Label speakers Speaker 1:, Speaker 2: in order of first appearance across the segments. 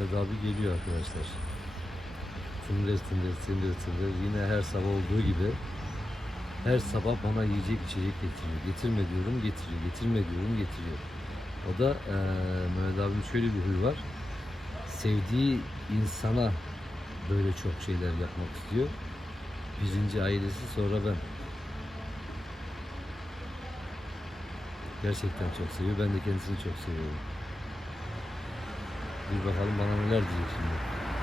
Speaker 1: Mehmet abi geliyor arkadaşlar. Tındır. Yine her sabah olduğu gibi her sabah bana yiyecek içecek getiriyor. Getirme diyorum getiriyor. Getirme diyorum getiriyor. O da Mehmet abinin şöyle bir huyu var. Sevdiği insana böyle çok şeyler yapmak istiyor. Birinci ailesi, sonra ben. Gerçekten çok seviyor. Ben de kendisini çok seviyorum. Bir bakalım bana neler diyecek şimdi.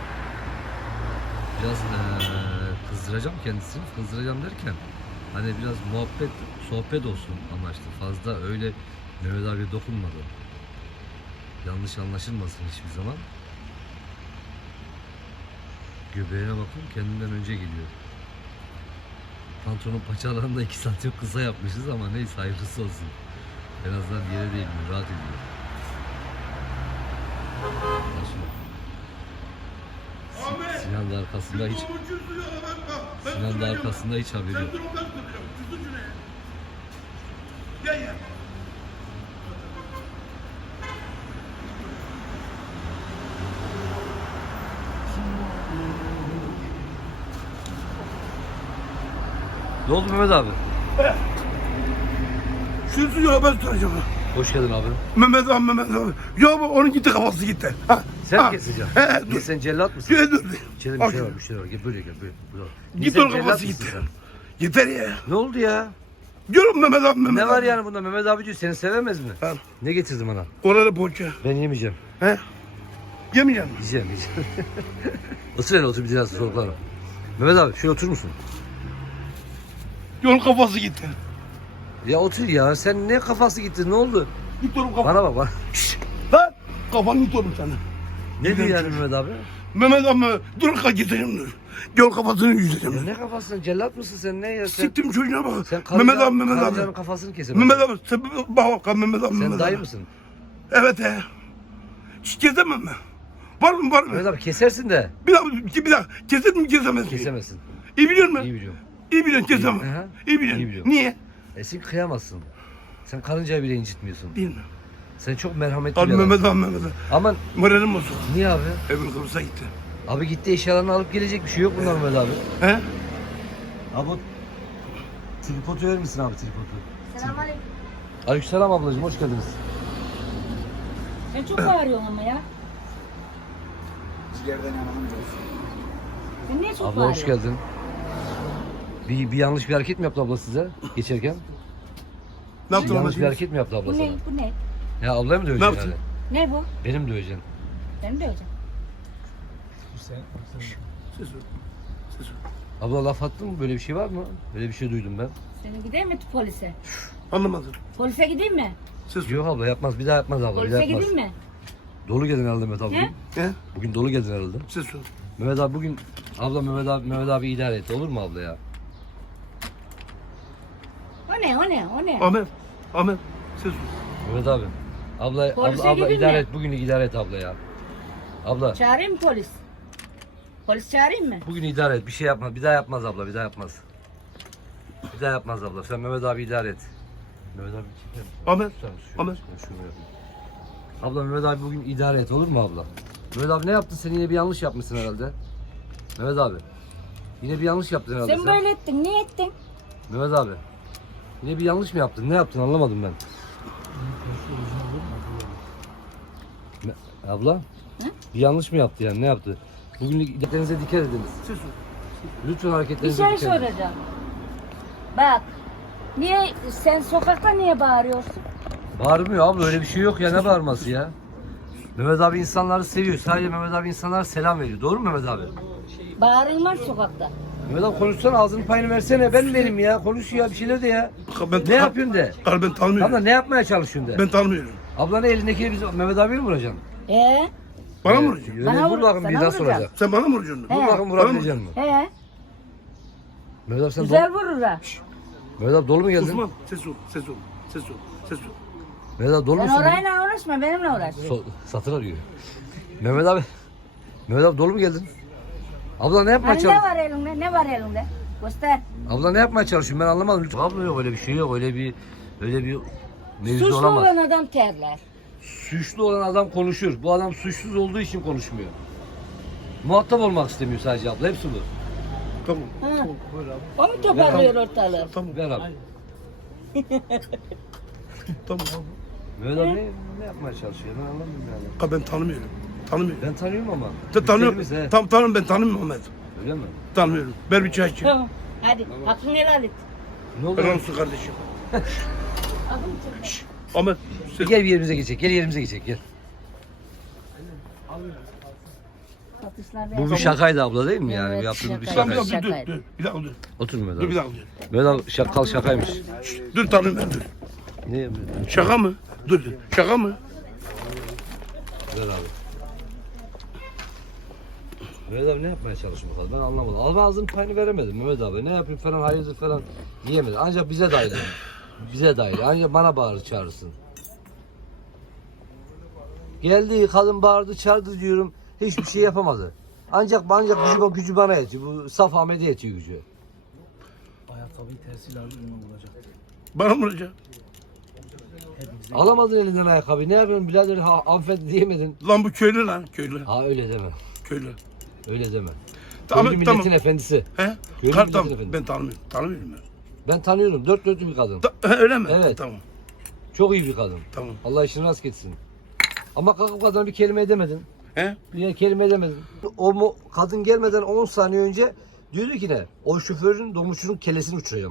Speaker 1: Biraz kızdıracağım kendisini. Kızdıracağım derken hani biraz muhabbet, sohbet olsun amaçlı. Fazla öyle Mehmet abiye dokunmadı. Yanlış anlaşılmasın hiçbir zaman. Göbeğine bakın, kendinden önce geliyor. Pantolonun paçalarında 2 santim kısa yapmışız ama neyse hayırlısı olsun. En azından yere değmiyor, rahat ediyor. Sinan da arkasında hiç haberi yok. Ne oldu Mehmet abi?
Speaker 2: Şurası ya ben tutacağım.
Speaker 1: Hoş geldin abi.
Speaker 2: Mehmet abi. Ya bu onun gitti kafası gitti. Ha.
Speaker 1: Sen
Speaker 2: ha.
Speaker 1: keseceksin.
Speaker 2: He
Speaker 1: Niye
Speaker 2: dur.
Speaker 1: sen cellat mısın?
Speaker 2: Dur.
Speaker 1: İçeride bir şey var, bir şey var. Gel böyle gel böyle. Niye
Speaker 2: Git
Speaker 1: sen
Speaker 2: onun
Speaker 1: cellat
Speaker 2: kafası
Speaker 1: mısın
Speaker 2: gitti.
Speaker 1: sen?
Speaker 2: Yeter ya.
Speaker 1: Ne oldu ya?
Speaker 2: Diyorum Mehmet abi.
Speaker 1: Ne var yani bunda? Mehmet abi diyor seni sevemez mi?
Speaker 2: Ha.
Speaker 1: Ne getirdin bana?
Speaker 2: Orada poğaça.
Speaker 1: Ben yemeyeceğim.
Speaker 2: He? Yemeyeceğim.
Speaker 1: Yiyeceğim. Otur hele otur bir biraz soluklarım. Mehmet abi şöyle otur musun?
Speaker 2: Yol kafası gitti.
Speaker 1: Ya otur ya, sen ne kafası gitti, ne oldu?
Speaker 2: Git oğlum kafası.
Speaker 1: Bana bak bana.
Speaker 2: Lan kafanı git oğlum sana.
Speaker 1: Ne diyor yani Mehmet abi?
Speaker 2: Mehmet abi dur getireyim dur. Yol kafasını
Speaker 1: Ya
Speaker 2: yüzeceğim.
Speaker 1: ne kafasın, cellat mısın sen, ne ya sen?
Speaker 2: Siktim çocuğuna bak.
Speaker 1: Sen
Speaker 2: Mehmet abi.
Speaker 1: karıncanın kafasını kesemezsin.
Speaker 2: Mehmet abi sen bak Mehmet abi.
Speaker 1: Sen
Speaker 2: Mehmet
Speaker 1: dayı
Speaker 2: abi.
Speaker 1: mısın?
Speaker 2: Evet he. Hiç gezemem mi? Var mı?
Speaker 1: Mehmet abi kesersin de.
Speaker 2: Bir dakika. Keser mi kesemez mi?
Speaker 1: Kesemezsin.
Speaker 2: İyi biliyor musun?
Speaker 1: İyi biliyorum.
Speaker 2: İyi biliyorsun kesemem.
Speaker 1: Hı hı.
Speaker 2: İyi biliyorsun.
Speaker 1: İyi biliyorum.
Speaker 2: Niye?
Speaker 1: Sen kıyamazsın. Sen karıncayı bile incitmiyorsun.
Speaker 2: Bilmiyorum.
Speaker 1: Sen çok merhametli
Speaker 2: Abi
Speaker 1: bir adamsın.
Speaker 2: Mehmet abi.
Speaker 1: Aman
Speaker 2: Moralim bozuldu.
Speaker 1: niye abi?
Speaker 2: Evin Kıbrıs'a gitti.
Speaker 1: Abi gitti eşyalarını alıp gelecek, bir şey yok bundan Mehmet abi.
Speaker 2: He?
Speaker 1: Abi tripodu verir misin abi, tripodu?
Speaker 3: Selamünaleyküm.
Speaker 1: Aleykümselam ablacığım, hoş geldiniz.
Speaker 3: Sen çok bağırıyorsun ama ya. Sen niye çok
Speaker 1: Abla
Speaker 3: bağırıyorsun?
Speaker 1: hoş geldin. Bir yanlış bir hareket mi yaptı abla size geçerken?
Speaker 2: Ne yaptın
Speaker 1: Yanlış bir
Speaker 2: abi?
Speaker 1: hareket mi yaptı abla
Speaker 3: Bu
Speaker 1: sana?
Speaker 3: ne? Bu ne?
Speaker 1: Ya ablayı mı döveceksin
Speaker 2: Ne yaptın?
Speaker 1: yani?
Speaker 3: Ne bu?
Speaker 1: Benim mi döveceksin?
Speaker 3: Ben de hocam.
Speaker 2: Ses ver. Ses ver.
Speaker 1: Abla laf attın mı? Böyle bir şey var mı? Böyle bir şey duydum ben.
Speaker 3: Seni gideyim mi polise?
Speaker 2: Anlamadım.
Speaker 3: Polise gideyim mi?
Speaker 2: Ses ver.
Speaker 1: Yok abla yapmaz, bir daha yapmaz abla, bir daha
Speaker 3: Polise
Speaker 1: yapmaz.
Speaker 3: gideyim mi?
Speaker 1: Dolu geldin herhalde Mehmet abi.
Speaker 3: Ne?
Speaker 1: Bugün.
Speaker 2: He?
Speaker 1: Bugün dolu geldin herhalde.
Speaker 2: Ses ver.
Speaker 1: Mehmet abi bugün, abla Mehmet abi idare et, olur mu abla ya?
Speaker 3: O ne?
Speaker 2: Ahmet. Ses ver.
Speaker 1: Mehmet abi. Abla
Speaker 3: Polise
Speaker 1: abla
Speaker 3: gideyim
Speaker 1: idare
Speaker 3: mi?
Speaker 1: et, bugün idare et abla ya. Abla
Speaker 3: Çağırayım mı polis? Polis çağırayım mı?
Speaker 1: bugün idare et, bir şey yapmaz, bir daha yapmaz abla, bir daha yapmaz. Bir daha yapmaz abla, sen Mehmet abi idare et. Mehmet abi çeker misin?
Speaker 2: Ahmet.
Speaker 1: Tutar mısın?
Speaker 2: Ahmet.
Speaker 1: Şunu yapayım. Abla Mehmet abi bugün idare et, olur mu abla? Mehmet abi ne yaptın, sen yine bir yanlış yapmışsın herhalde. Mehmet abi. Yine bir yanlış yaptın herhalde
Speaker 3: Sen böyle ettin. Niye ettin?
Speaker 1: Mehmet abi. Yine bir yanlış mı yaptın? Ne yaptın anlamadım ben. Abla?
Speaker 3: Hı?
Speaker 1: Bir yanlış mı yaptı yani? Ne yaptı? Bugün hareketlerinize dikkat ediniz.
Speaker 2: Ses ver.
Speaker 1: Lütfen
Speaker 3: Bir
Speaker 1: hareketlerinize
Speaker 3: şey
Speaker 1: dikkat edin.
Speaker 3: soracağım. Bak. Niye sen sokakta niye bağırıyorsun?
Speaker 1: Bağırmıyor abla, öyle bir şey yok ya, ne bağırması ya? Mehmet abi insanları seviyor. Sadece Mehmet abi insanlara selam veriyor. Doğru mu Mehmet abi?
Speaker 3: Bağırılmaz sokakta.
Speaker 1: Mehmet abi konuşsana, ağzının payını versene. Ben verim ya. Konuş ya, bir şeyler de ya.
Speaker 2: Ben,
Speaker 1: Ne yapıyorsun de?
Speaker 2: Ben
Speaker 1: Tam da
Speaker 2: tanımıyorum.
Speaker 1: ne yapmaya çalışıyorsun de?
Speaker 2: Ben tanımıyorum.
Speaker 1: Ablanın elindeki biz Mehmet abiye mi vuracaksın?
Speaker 2: Bana mı vuracaksın?
Speaker 1: Öyle
Speaker 3: Bana
Speaker 1: vur
Speaker 3: vur-
Speaker 1: bakın,
Speaker 3: sana
Speaker 1: bir daha
Speaker 3: vuracağım.
Speaker 1: soracak.
Speaker 2: Sen bana mı vuracaksın?
Speaker 3: He.
Speaker 1: Vur bakın, vurabilecek misin?
Speaker 3: He.
Speaker 1: Mehmet abi sen
Speaker 3: Güzel vurur ha.
Speaker 1: Mehmet abi dolu mu geldin?
Speaker 2: Osman ses ol. Ses ol.
Speaker 1: Mehmet abi dolu
Speaker 3: Sen
Speaker 1: musun?
Speaker 3: orayla uğraşma, benimle uğraş.
Speaker 1: Satır arıyor. Mehmet abi dolu mu geldin? Abla ne yapmaya
Speaker 3: Hani ne
Speaker 1: çalışıyorsun?
Speaker 3: var elinde? Ne var elinde? Göster.
Speaker 1: Abla ne yapmaya çalışıyorsun? Ben anlamadım. Abla yok, öyle bir şey yok. Öyle bir mevzu
Speaker 3: Suçlu
Speaker 1: olamaz.
Speaker 3: olan adam terler.
Speaker 1: Suçlu olan adam konuşur. Bu adam suçsuz olduğu için konuşmuyor. Muhatap olmak istemiyor sadece abla. Hepsi bu.
Speaker 2: Tamam.
Speaker 3: Ha.
Speaker 2: Tamam. Böyle abi.
Speaker 3: O mu toparlıyor ortalığı?
Speaker 2: Tamam.
Speaker 1: Ver abi.
Speaker 2: Tamam abi.
Speaker 1: Mehmet abi ne yapmaya çalışıyor? Ben anlamıyorum yani.
Speaker 2: Ha, ben tanımıyorum. Tanımıyorum.
Speaker 1: Ben tanıyorum ama.
Speaker 2: Tanıyorum.
Speaker 1: Müşterimiz he.
Speaker 2: Tam tanıyorum, ben tanımıyorum Ahmet.
Speaker 1: Öyle mi?
Speaker 2: Tanımıyorum. Ver bir çay içeyim.
Speaker 3: Tamam. Hadi hakkını helal et.
Speaker 1: Ne oldu?
Speaker 2: Ver olsun kardeşim.
Speaker 3: Adın çok.
Speaker 2: Şşş. Ahmet. Sen...
Speaker 1: Gel bir yerimize geçecek. Gel yerimize geçecek. Gel.
Speaker 3: Satışlarda
Speaker 1: Bu bir
Speaker 3: yapalım.
Speaker 1: şakaydı abla değil mi yani?
Speaker 3: Evet,
Speaker 1: Yaptığımız bir
Speaker 3: şakaydı.
Speaker 2: Tamam,
Speaker 1: şakaydı.
Speaker 2: dur, dur,
Speaker 3: Şakaydı.
Speaker 2: dur. Bir dakika dur.
Speaker 1: Otur Mehmet
Speaker 2: Dur bir
Speaker 1: abi.
Speaker 2: dakika dur.
Speaker 1: Mehmet abi şakal şakaymış.
Speaker 2: Şşş, dur tanıyorum ben dur.
Speaker 1: Ne yapıyorsun?
Speaker 2: Şaka mı? Dur dur. Şaka mı?
Speaker 1: Ver abi. Mehmet abi ne yapmaya çalışıyor bakalım ben anlamadım. Alma ağzının payını veremedim Mehmet abi. Ne yapayım falan hayırdır falan diyemedi. Ancak bize dahil. Bize dahil. Ancak bana bağırır çağırsın. Geldi kadın bağırdı çağırdı diyorum. Hiçbir şey yapamadı. Ancak gücü bana yetiyor. Bu saf Ahmet'e yetiyor gücü.
Speaker 4: Ayakkabıyı tersiyle aldım ona vuracak.
Speaker 2: Bana mı olacak?
Speaker 1: Alamadın elinden ayakkabıyı. Ne yapıyorsun birader hanımefendi diyemedin.
Speaker 2: Lan bu köylü lan. Köylü.
Speaker 1: Ha öyle deme.
Speaker 2: Köylü.
Speaker 1: Öyle deme.
Speaker 2: Tamam,
Speaker 1: Köylü milletin
Speaker 2: tamam.
Speaker 1: efendisi.
Speaker 2: He?
Speaker 1: Köylü
Speaker 2: Kar,
Speaker 1: milletin
Speaker 2: tamam.
Speaker 1: efendisi.
Speaker 2: Ben tanımıyorum. Tanımıyorum ben.
Speaker 1: Ben tanıyorum. Dört dörtlük bir kadın.
Speaker 2: Öyle mi?
Speaker 1: Evet.
Speaker 2: Tamam.
Speaker 1: Çok iyi bir kadın.
Speaker 2: Tamam.
Speaker 1: Allah işini rast etsin. Ama kalkıp kadına bir kelime edemedin.
Speaker 2: He?
Speaker 1: Bir kelime edemedin. Kadın gelmeden 10 saniye önce diyordu ki ne? O şoförün domuzcunun kellesini uçuracağım.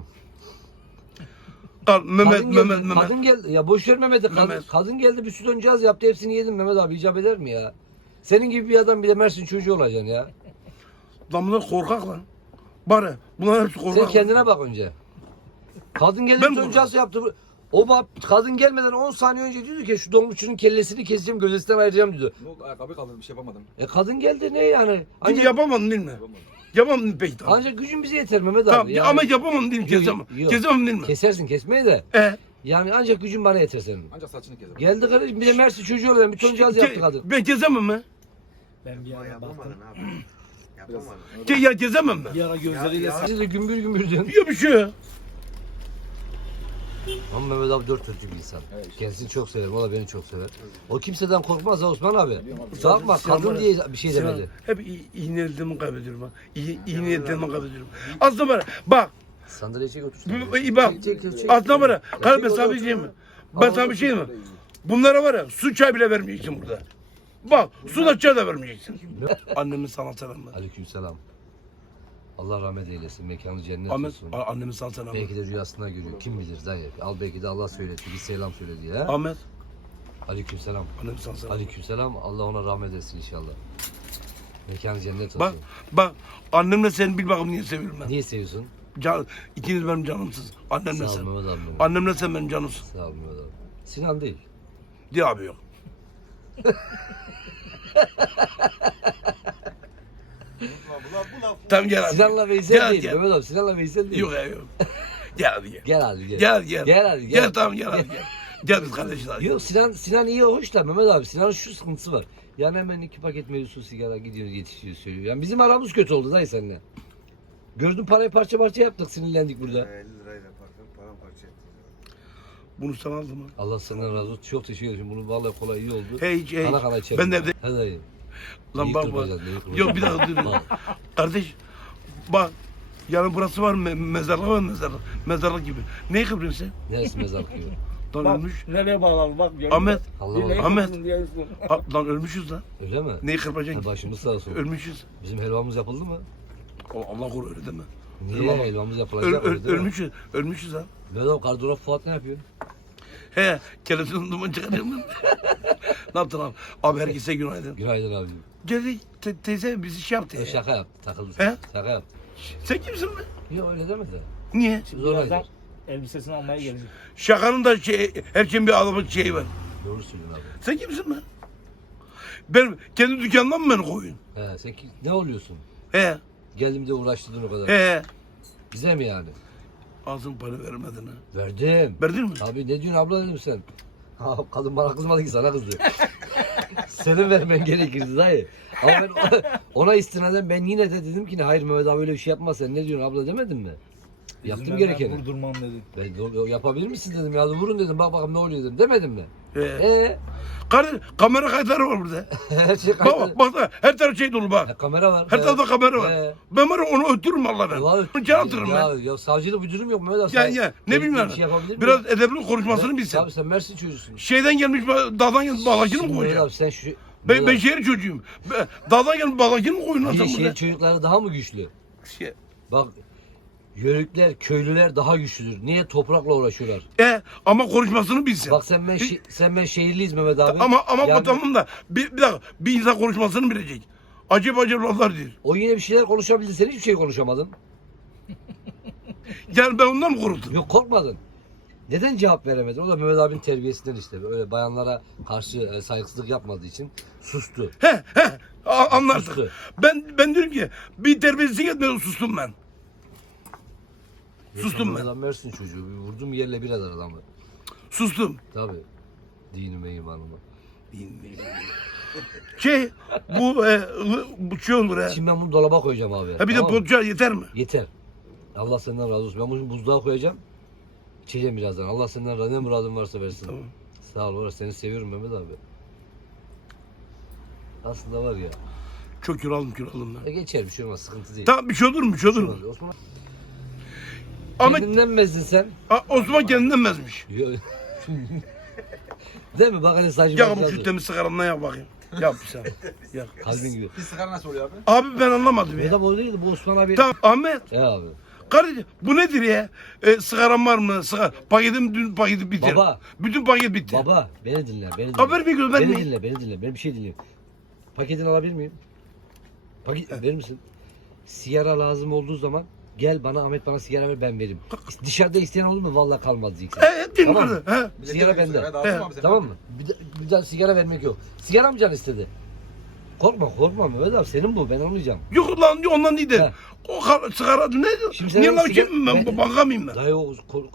Speaker 2: Al Mehmet,
Speaker 1: Kadın geldi,
Speaker 2: Mehmet.
Speaker 1: kadın geldi. Ya boş ver Mehmet'i.
Speaker 2: Mehmet.
Speaker 1: Kadın geldi bir süt cihaz yaptı. Hepsini yedim Mehmet abi. İcap eder mi ya? Senin gibi bir adam bir de Mersin çocuğu olacaksın ya.
Speaker 2: Lan bunlar korkak lan. Bari bunlar hepsi korkak.
Speaker 1: Sen kendine bak önce. Kadın geldi
Speaker 2: Ben
Speaker 1: bir
Speaker 2: mi
Speaker 1: süt cihaz yaptı. Kadın gelmeden 10 saniye önce diyordu ki şu domuzcunun kellesini keseceğim gözdesinden ayıracağım diyordu.
Speaker 4: Ne oldu? Ayakkabı kaldı bir şey yapamadım.
Speaker 1: Kadın geldi ne yani?
Speaker 2: Hiç
Speaker 1: Ancak,
Speaker 2: yapamam değil mi? Yapamam peki tamam.
Speaker 1: ancak gücün bize yeter Mehmet
Speaker 2: Tamam
Speaker 1: abi. Yani,
Speaker 2: ama yapamam değil mi?
Speaker 1: Yok,
Speaker 2: Kesemem.
Speaker 1: yok.
Speaker 2: Kesemem değil mi?
Speaker 1: kesersin kesmeyi de.
Speaker 2: He.
Speaker 1: Yani ancak gücün bana yeter senin.
Speaker 4: Ancak saçını keser.
Speaker 1: Geldi kardeşim bir de Mersin çocuğu olarak bir ton cihaz yaptı kadın.
Speaker 2: Ben kesemem mi?
Speaker 4: Ben bir ara baktım.
Speaker 2: Ya kesemem mi?
Speaker 4: Bir ara gözleriyle
Speaker 1: Siz de gümbür gümbürdün.
Speaker 2: Ya bir şey ya.
Speaker 1: Ama Mehmet abi dört dörtlük bir insan.
Speaker 4: Evet.
Speaker 1: Kendisini çok severim, o da beni çok sever. O kimseden korkmaz ha Osman abi.
Speaker 4: Biliyorum abi.
Speaker 1: Bakma
Speaker 2: Sinan
Speaker 1: kadın
Speaker 2: bana-
Speaker 1: diye bir şey
Speaker 2: Sinan,
Speaker 1: demedi.
Speaker 2: hep iyi niyetlerimi kaybediyorum ha. İyi niyetlerimi kaybediyorum. Aslında bana bak.
Speaker 1: Sandalyeye götür.
Speaker 2: Bak.
Speaker 1: Çek.
Speaker 2: Aslında bana. Kardeşim ben
Speaker 1: Çek,
Speaker 2: sana
Speaker 1: otur.
Speaker 2: bir şey mi? Ben
Speaker 1: Ama
Speaker 2: sana bir şey mi? Bunlara var ya su çay bile vermeyeceksin burada. Bak su da çay da vermeyeceksin. Annemin sana selamlar.
Speaker 1: Aleykümselam. Allah rahmet eylesin, mekanı cennet
Speaker 2: Ahmet,
Speaker 1: olsun.
Speaker 2: annemin sana selamlar.
Speaker 1: Belki de rüyasında görüyor. Kim bilir dayı. Al belki de Allah söyletti. Bir selam söyledi ya.
Speaker 2: Ahmet,
Speaker 1: Aleykümselam.
Speaker 2: annemin sana selamlar.
Speaker 1: Aleykümselam. Allah ona rahmet etsin inşallah. Mekanı cennet olsun.
Speaker 2: Bak annemle seni bil bakalım niye seviyorum ben.
Speaker 1: Niye seviyorsun?
Speaker 2: İkiniz benim canımsınız. Annemle
Speaker 1: Sağ ol
Speaker 2: sen.
Speaker 1: Mehmet abi. benim.
Speaker 2: Annemle sen benim canımsın.
Speaker 1: Sağ ol Mehmet abi. Sinan değil.
Speaker 2: Diye abi yok. Tamam gel abi.
Speaker 1: Sinan'la Veysel
Speaker 2: Gel,
Speaker 1: değil.
Speaker 2: gel.
Speaker 1: Mehmet abi Sinan'la Veysel değil.
Speaker 2: Yok ya yok. Gel hadi gel.
Speaker 1: Gel hadi gel.
Speaker 2: Gel.
Speaker 1: Gel hadi gel.
Speaker 2: Gel tamam gel hadi gel. Gel biz kardeşler.
Speaker 1: Yok Sinan iyi hoş da Mehmet abi Sinan'ın şu sıkıntısı var. Yani hemen 2 paket mevzu sigara gidiyor yetişiyor söylüyor. Yani bizim aramız kötü oldu dayı seninle. Gördün parayı parça parça yaptık sinirlendik burada.
Speaker 5: 50 lirayla paramparça ettim.
Speaker 2: Bunu sen aldın mı?
Speaker 1: Allah senden razı olsun. Çok teşekkür ederim. Bunu vallahi kolay iyi oldu.
Speaker 2: Hey.
Speaker 1: Kana kana içelim.
Speaker 2: Ben de evde.
Speaker 1: He dayı.
Speaker 2: Lan
Speaker 1: Neyi
Speaker 2: bak
Speaker 1: kırpacağız, neyi
Speaker 2: bak.
Speaker 1: kırpacağız?
Speaker 2: Yok bir dakika dur.
Speaker 1: Bak.
Speaker 2: Kardeş bak. Yani burası var mezarlık var mezarlık. Mezarlık gibi. Neyi kıpırıyorsun sen?
Speaker 1: Neresi mezarlık gibi?
Speaker 2: Lan
Speaker 4: Bak
Speaker 2: ölmüş.
Speaker 4: nereye bağlandı bak. gördün mü?
Speaker 2: Ahmet.
Speaker 1: Allah
Speaker 4: Dinleyin
Speaker 1: Allah.
Speaker 2: Ahmet.
Speaker 4: kızım diyorsun.
Speaker 2: Lan ölmüşüz lan.
Speaker 1: Öyle mi?
Speaker 2: Neyi kırpacaksın?
Speaker 1: Ha, başımız sağ olsun.
Speaker 2: Ölmüşüz.
Speaker 1: Bizim helvamız yapıldı mı?
Speaker 2: Allah koru öyle deme.
Speaker 1: Niye helvamız yapılacak? öyle değil mi?
Speaker 2: Ölmüşüz. Ölmüşüz ha.
Speaker 1: Mehmet abi kardinal Fuat ne yapıyor?
Speaker 2: He, kellesinin duman çıkarıyorum ben. Ne yaptın abi? Abi herkese günaydın.
Speaker 1: Günaydın abicim.
Speaker 2: Geldi teyze bizi şey yaptı. ya.
Speaker 1: Şaka yap. Takıldı.
Speaker 2: He?
Speaker 1: Şaka yap.
Speaker 2: Sen kimsin lan?
Speaker 1: Yok öyle deme de.
Speaker 2: Niye?
Speaker 1: Zorla
Speaker 4: Birazdan
Speaker 1: gider.
Speaker 4: elbisesini almaya gelecek.
Speaker 2: Şakanın da her şeyin bir adamın şeyi var.
Speaker 1: Doğru söylüyorsun abi.
Speaker 2: Sen kimsin lan? Ben kendi dükkanımdan mı beni koyun?
Speaker 1: He sen ne oluyorsun?
Speaker 2: He,
Speaker 1: Geldim de uğraştırdın o kadar.
Speaker 2: he.
Speaker 1: Bize mi yani?
Speaker 2: Ağzın para vermedin ha.
Speaker 1: Verdim.
Speaker 2: Verdin mi?
Speaker 1: Abi ne diyorsun abla dedim sen. Ha, kadın bana kızmadı ki sana kızdı. Senin vermen gerekirdi dayı. Ama ben ona istinaden ben yine de dedim ki hayır Mehmet abi öyle bir şey yapma sen ne diyorsun abla demedim mi? Yaptım
Speaker 4: Yüzünden
Speaker 1: gerekeni.
Speaker 4: Vurdurmam dedi.
Speaker 1: Ben yapabilir misin dedim ya vurun dedim bak bakalım ne oluyor dedim demedim mi?
Speaker 2: Kardeş kamera kayıtları var burada.
Speaker 1: Her şey
Speaker 2: Bak bak her taraf şey dolu bak.
Speaker 1: kamera var.
Speaker 2: Her tarafta kamera var. Ben var ya onu öttürürüm Allah ben.
Speaker 1: Ya,
Speaker 2: Onu can atırım ben.
Speaker 1: ya savcılık bir durum yok Mehmet abi.
Speaker 2: Ya ne bileyim ben.
Speaker 1: Bir şey yapabilir miyim?
Speaker 2: Biraz edepli konuşmasını bilsin.
Speaker 1: Abi sen Mersin çocuğusun.
Speaker 2: Şeyden gelmiş dağdan gelmiş bağlakini mi
Speaker 1: Mehmet
Speaker 2: koyacağım?
Speaker 1: abi sen şu...
Speaker 2: Ben şehir çocuğuyum. Dağdan gelmiş bağlakini mi koyun lan
Speaker 1: Bir de
Speaker 2: sen
Speaker 1: şehir
Speaker 2: burada?
Speaker 1: çocukları daha mı güçlü?
Speaker 2: Şey-
Speaker 1: Bak Yörükler, köylüler daha güçlüdür. Niye toprakla uğraşıyorlar?
Speaker 2: Ama konuşmasını bilsin.
Speaker 1: Bak sen ben şehirliyiz Mehmet abi.
Speaker 2: Ama
Speaker 1: Yani
Speaker 2: tamam da bir dakika bir insan konuşmasını bilecek. Acayip laflar diyor.
Speaker 1: o yine bir şeyler konuşabildi. Sen hiçbir şey konuşamadın.
Speaker 2: Yani ben ondan mı korktum?
Speaker 1: Yok korkmadın. Neden cevap veremedin? O da Mehmet abinin terbiyesinden işte. Öyle bayanlara karşı saygısızlık yapmadığı için sustu.
Speaker 2: Anlarsın.
Speaker 1: Sustu.
Speaker 2: Ben diyorum ki bir terbiyesizlik etmeden sustum ben. Sustum
Speaker 1: Mehmet
Speaker 2: ben.
Speaker 1: abi Mersin çocuğu. Bir vurdum yerle bir eder adamı.
Speaker 2: Sustum.
Speaker 1: Tabii. Dinime imanıma.
Speaker 2: Bu şey olur ha.
Speaker 1: Şimdi ben bunu dolaba koyacağım abi.
Speaker 2: Ha bir de
Speaker 1: tamam mı?
Speaker 2: poğaça yeter mi?
Speaker 1: Yeter. Allah senden razı olsun. Ben bunu buzluğa koyacağım. İçeceğim birazdan. Allah senden ne muradın varsa versin.
Speaker 2: Tamam.
Speaker 1: Sağ ol orası. Seni seviyorum Mehmet abi. Aslında var ya.
Speaker 2: Çok kilo aldım ben.
Speaker 1: Geçer bir şey olmaz. Sıkıntı değil.
Speaker 2: Tamam bir şey olur mu? Bir şey olur mu?
Speaker 1: Osman.
Speaker 2: Ahmet,
Speaker 1: Kendinden mezdin sen.
Speaker 2: Osman kendinden mezmiş.
Speaker 1: Değil mi? Bak hele saçma.
Speaker 2: Ya bu kütlemi sigaramdan yap bakayım. Yap bir sen. Yap.
Speaker 1: Kalbin gibi.
Speaker 5: Bir sigara nasıl oluyor abi?
Speaker 2: Abi ben anlamadım
Speaker 1: Mehmet
Speaker 2: ya.
Speaker 1: abi o değildi. Bu Osman abi.
Speaker 2: Tamam Ahmet.
Speaker 1: Abi.
Speaker 2: Kardeşim bu nedir ya? Sigaram var mı? Paketim dün paketi bitti.
Speaker 1: Baba.
Speaker 2: Bütün paket bitti.
Speaker 1: Baba beni dinle. Beni dinle.
Speaker 2: Haber bekliyorum ben
Speaker 1: Beni
Speaker 2: mi?
Speaker 1: dinle. Beni dinle. Ben bir şey dinleyeyim. Paketini alabilir miyim? Paket verir misin? Sigara lazım olduğu zaman gel bana Ahmet bana sigara ver ben veririm. Dışarıda isteyen olur mu? Vallahi kalmadı diyeceksin.
Speaker 2: Değil mi
Speaker 1: Tamam mı?
Speaker 2: kardeşim?
Speaker 1: Sigara bende.
Speaker 5: Dağıtım abi sen.
Speaker 1: Tamam mı? Bir daha sigara vermek yok. Sigara mı can istedi? Korkma Mehmet abi senin bu ben anlayacağım.
Speaker 2: Yok lan ondan değil de.
Speaker 1: He.
Speaker 2: O sigara ne?
Speaker 1: Şimdi sen
Speaker 2: Niye lan
Speaker 1: sigara-
Speaker 2: kim ben? Banka mıyım ben?
Speaker 1: Dayı o